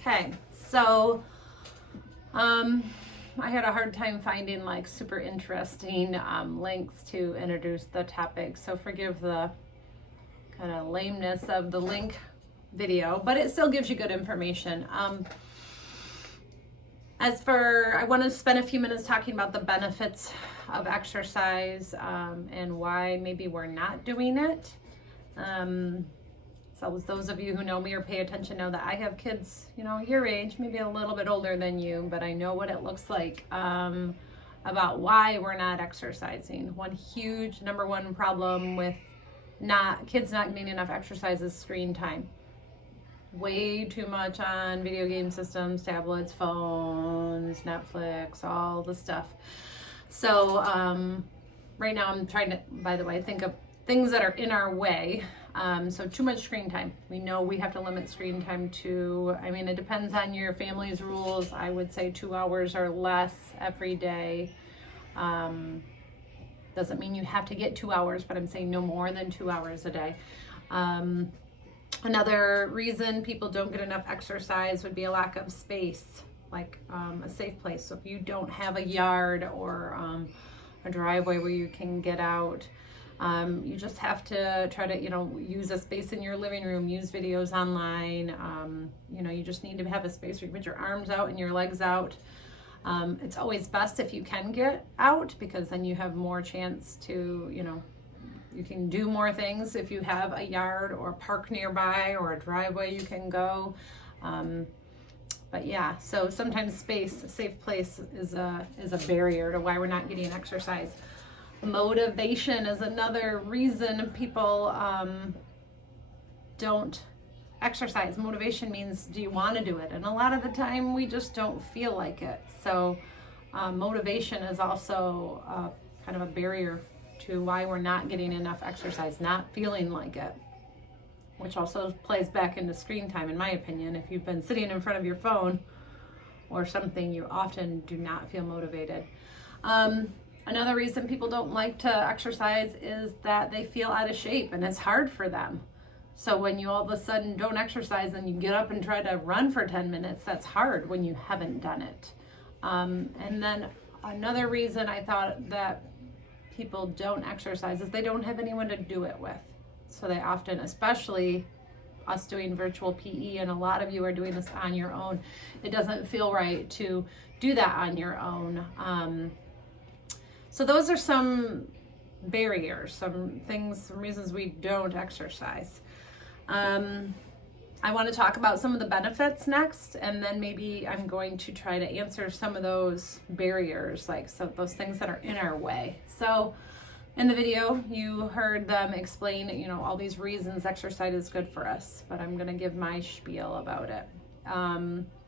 Okay, so I had a hard time finding like super interesting links to introduce the topic, so forgive the kind of lameness of the link video, but it still gives you good information. I want to spend a few minutes talking about the benefits of exercise and why maybe we're not doing it. So those of you who know me or pay attention know that I have kids, your age, maybe a little bit older than you, but I know what it looks like about why we're not exercising. One huge number one problem with kids not getting enough exercise is screen time. Way too much on video game systems, tablets, phones, Netflix, all the stuff. So right now I'm trying to, by the way, think of things that are in our way. So too much screen time. We know we have to limit screen time to, it depends on your family's rules. I would say 2 hours or less every day. Doesn't mean you have to get 2 hours, but I'm saying no more than 2 hours a day. Another reason people don't get enough exercise would be a lack of space, like a safe place. So if you don't have a yard or a driveway where you can get out, you just have to try to, use a space in your living room, use videos online. You just need to have a space where you put your arms out and your legs out. It's always best if you can get out, because then you have more chance to, you can do more things if you have a yard or a park nearby or a driveway you can go. But yeah, so sometimes space, a safe place is a barrier to why we're not getting exercise. Motivation is another reason people don't exercise. Motivation means, do you want to do it? And a lot of the time we just don't feel like it. So motivation is also kind of a barrier to why we're not getting enough exercise, not feeling like it, which also plays back into screen time, in my opinion. If you've been sitting in front of your phone or something, you often do not feel motivated. Another reason people don't like to exercise is that they feel out of shape and it's hard for them. So when you all of a sudden don't exercise and you get up and try to run for 10 minutes, that's hard when you haven't done it. And then another reason I thought that people don't exercise is they don't have anyone to do it with. So they often, especially us doing virtual PE, and a lot of you are doing this on your own, it doesn't feel right to do that on your own. So those are some barriers, some reasons we don't exercise. I want to talk about some of the benefits next, and then maybe I'm going to try to answer some of those barriers, those things that are in our way. So in the video, you heard them explain, all these reasons exercise is good for us, but I'm going to give my spiel about it.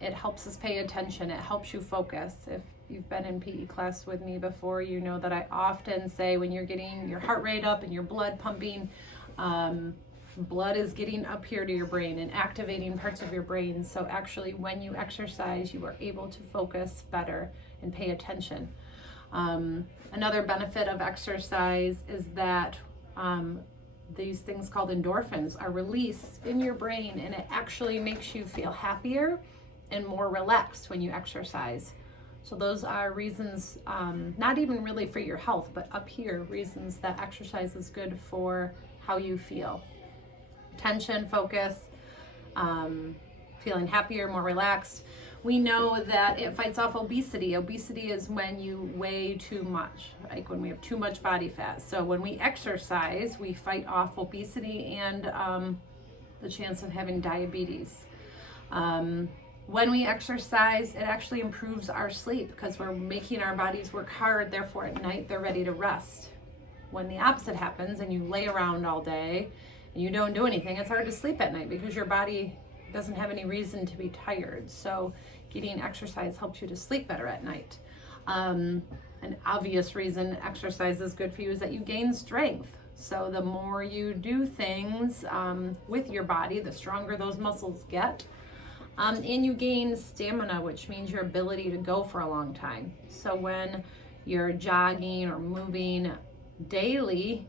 It helps us pay attention. It helps you focus. If you've been in PE class with me before, you know that I often say when you're getting your heart rate up and your blood pumping, blood is getting up here to your brain and activating parts of your brain. So actually when you exercise, you are able to focus better and pay attention. Another benefit of exercise is that these things called endorphins are released in your brain, and it actually makes you feel happier and more relaxed when you exercise. So those are reasons, not even really for your health, but up here, reasons that exercise is good for how you feel. Attention, focus, feeling happier, more relaxed. We know that it fights off obesity. Obesity is when you weigh too much, like when we have too much body fat. So when we exercise, we fight off obesity and the chance of having diabetes. When we exercise, it actually improves our sleep because we're making our bodies work hard. Therefore, at night, they're ready to rest. When the opposite happens and you lay around all day and you don't do anything, it's hard to sleep at night because your body doesn't have any reason to be tired. So getting exercise helps you to sleep better at night. An obvious reason exercise is good for you is that you gain strength. So the more you do things with your body, the stronger those muscles get. And you gain stamina, which means your ability to go for a long time. So when you're jogging or moving daily,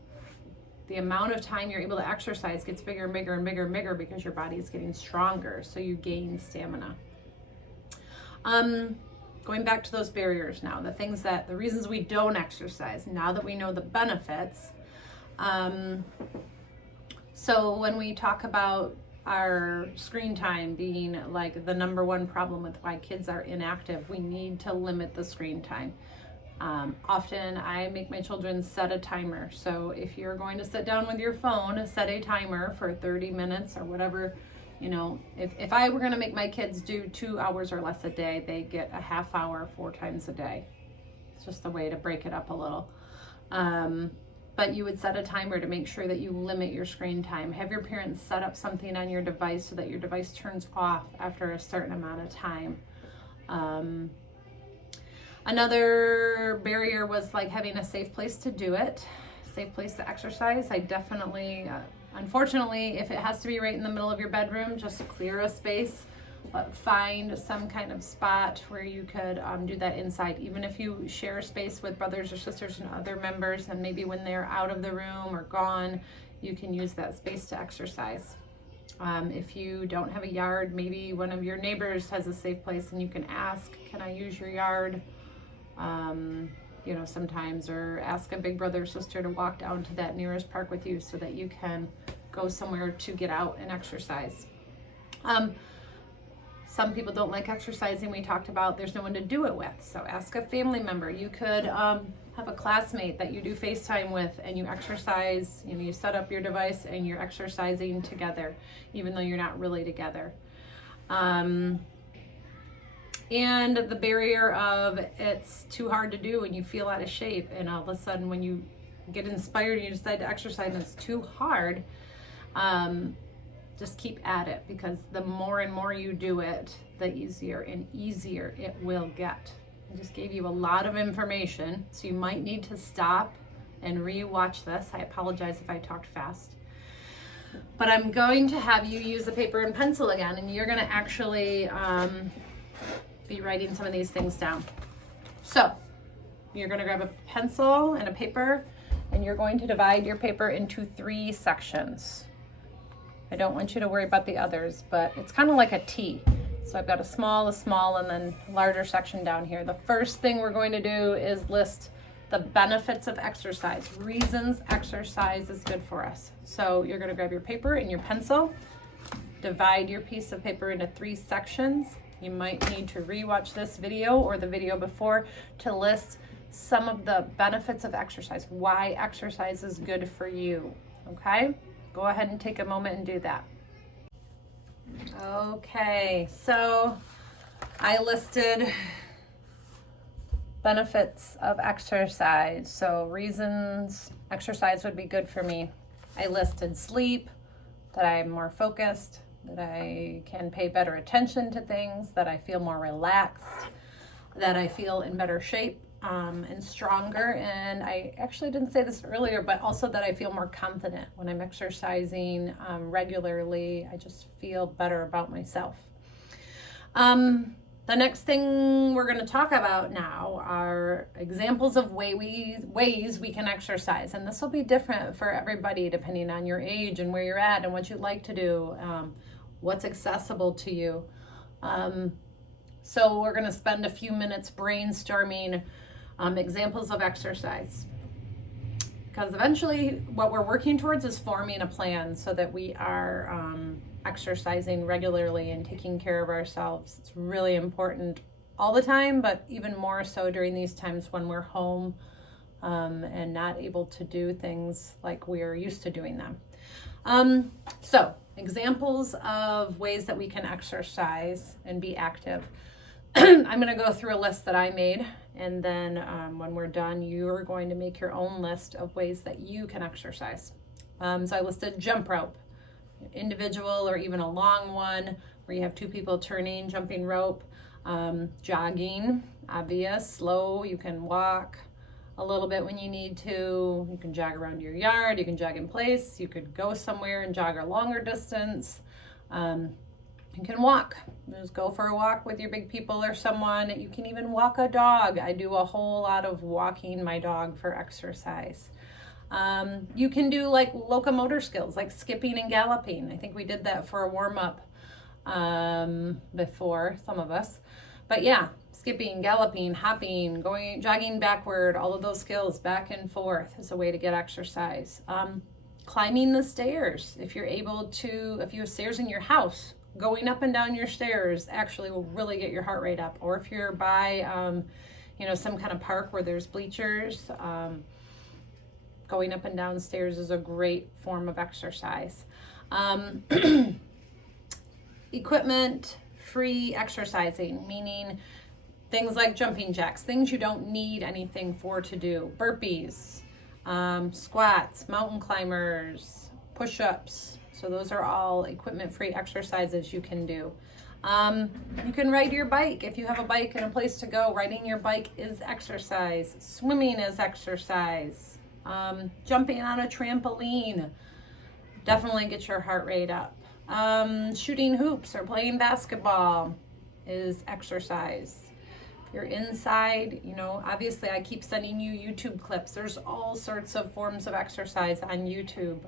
the amount of time you're able to exercise gets bigger and bigger and bigger and bigger because your body is getting stronger. So you gain stamina. Going back to those barriers now, the reasons we don't exercise, now that we know the benefits. So when we talk about our screen time being like the number one problem with why kids are inactive, we need to limit the screen time. Often I make my children set a timer. So if you're going to sit down with your phone, set a timer for 30 minutes or whatever. You know, if I were going to make my kids do 2 hours or less a day, they get a half hour 4 times a day. It's just a way to break it up a little. But you would set a timer to make sure that you limit your screen time. Have your parents set up something on your device so that your device turns off after a certain amount of time. Another barrier was like having a safe place to do it, safe place to exercise. I definitely, unfortunately, if it has to be right in the middle of your bedroom, just clear a space, but find some kind of spot where you could do that inside. Even if you share space with brothers or sisters and other members, and maybe when they're out of the room or gone, you can use that space to exercise. If you don't have a yard, maybe one of your neighbors has a safe place and you can ask, can I use your yard? You know, sometimes, or ask a big brother or sister to walk down to that nearest park with you so that you can go somewhere to get out and exercise. Some people don't like exercising. We talked about there's no one to do it with. So ask a family member. You could have a classmate that you do FaceTime with and you exercise, you know, you set up your device and you're exercising together, even though you're not really together. And the barrier of it's too hard to do and you feel out of shape, and all of a sudden when you get inspired and you decide to exercise and it's too hard, just keep at it, because the more and more you do it, the easier and easier it will get. I just gave you a lot of information, so you might need to stop and re-watch this. I apologize if I talked fast. But I'm going to have you use a paper and pencil again, and you're going to actually be writing some of these things down. So you're going to grab a pencil and a paper, and you're going to divide your paper into 3 sections. I don't want you to worry about the others, but it's kind of like a T. So I've got a small, and then a larger section down here. The first thing we're going to do is list the benefits of exercise, reasons exercise is good for us. So you're going to grab your paper and your pencil, divide your piece of paper into 3 sections. You might need to rewatch this video or the video before to list some of the benefits of exercise, why exercise is good for you, okay? Go ahead and take a moment and do that. Okay, so I listed benefits of exercise. So reasons exercise would be good for me. I listed sleep, that I'm more focused, that I can pay better attention to things, that I feel more relaxed, that I feel in better shape and stronger. And I actually didn't say this earlier, but also that I feel more confident when I'm exercising regularly. I just feel better about myself. The next thing we're going to talk about now are examples of ways we can exercise. And this will be different for everybody depending on your age and where you're at and what you like to do, what's accessible to you. So we're going to spend a few minutes brainstorming examples of exercise. Because eventually what we're working towards is forming a plan so that we are exercising regularly and taking care of ourselves. It's really important all the time, but even more so during these times when we're home and not able to do things like we're used to doing them. So examples of ways that we can exercise and be active. I'm going to go through a list that I made, and then when we're done, you're going to make your own list of ways that you can exercise. So I listed jump rope, individual or even a long one where you have 2 people turning, jumping rope, jogging, obvious, slow, you can walk a little bit when you need to, you can jog around your yard, you can jog in place, you could go somewhere and jog a longer distance. You can walk, just go for a walk with your big people or someone. You can even walk a dog. I do a whole lot of walking my dog for exercise. You can do like locomotor skills, like skipping and galloping. I think we did that for a warm-up before, some of us. But yeah, skipping, galloping, hopping, jogging backward, all of those skills back and forth is a way to get exercise. Climbing the stairs, if you're able to, if you have stairs in your house, going up and down your stairs actually will really get your heart rate up. Or if you're by, some kind of park where there's bleachers, going up and down stairs is a great form of exercise. Equipment free exercising, meaning things like jumping jacks, things you don't need anything for to do, burpees, squats, mountain climbers, push-ups. So those are all equipment-free exercises you can do. You can ride your bike. If you have a bike and a place to go, riding your bike is exercise. Swimming is exercise. Jumping on a trampoline definitely gets your heart rate up. Shooting hoops or playing basketball is exercise. If you're inside, obviously I keep sending you YouTube clips. There's all sorts of forms of exercise on YouTube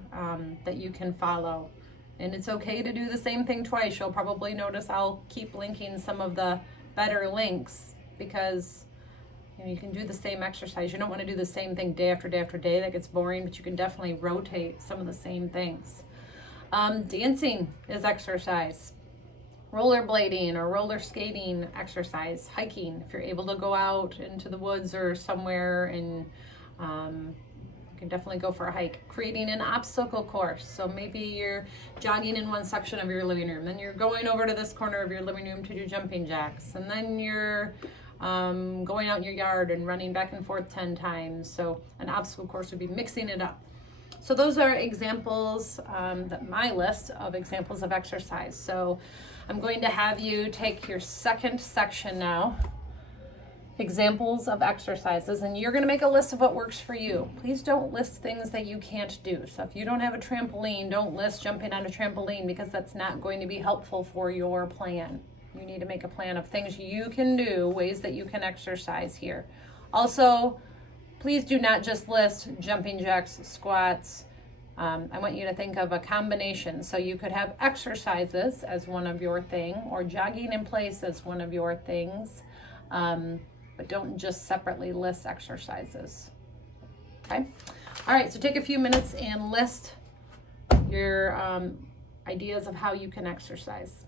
that you can follow. And it's okay to do the same thing twice. You'll probably notice I'll keep linking some of the better links because you can do the same exercise. You don't want to do the same thing day after day after day. That gets boring, but you can definitely rotate some of the same things. Dancing is exercise. Rollerblading or roller skating exercise. Hiking, if you're able to go out into the woods or somewhere, and you can definitely go for a hike. Creating an obstacle course. So maybe you're jogging in one section of your living room, then you're going over to this corner of your living room to do jumping jacks, and then you're going out in your yard and running back and forth 10 times. So an obstacle course would be mixing it up. So those are examples, my list of examples of exercise. So I'm going to have you take your second section now, examples of exercises, and you're going to make a list of what works for you. Please don't list things that you can't do. So if you don't have a trampoline, don't list jumping on a trampoline, because that's not going to be helpful for your plan. You need to make a plan of things you can do, ways that you can exercise here. Also, please do not just list jumping jacks, squats. I want you to think of a combination. So you could have exercises as one of your thing, or jogging in place as one of your things, but don't just separately list exercises. Okay? All right, so take a few minutes and list your ideas of how you can exercise.